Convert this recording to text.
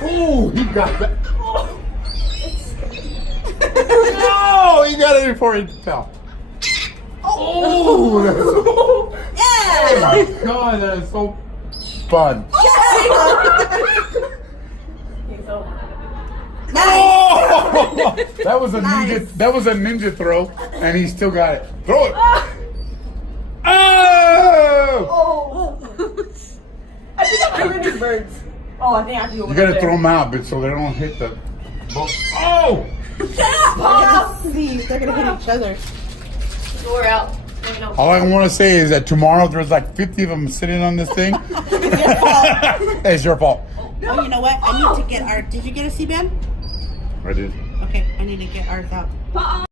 Oh, he got that. No, he got it before it fell. Oh, oh my God, that is so fun. Oh, that was a ninja. That was a ninja throw, and he still got it. Throw it. Oh! I think I'm doing these birds. Oh, I think I have to go. You gotta throw them out, but so they don't hit the. Oh! See, they're gonna hit each other. We're out. All I want to say is that tomorrow there's like 50 of them sitting on this thing. It's your fault. Oh, you know what? I need to get our. Did you get a C-band? I did. Okay, I need to get ours out.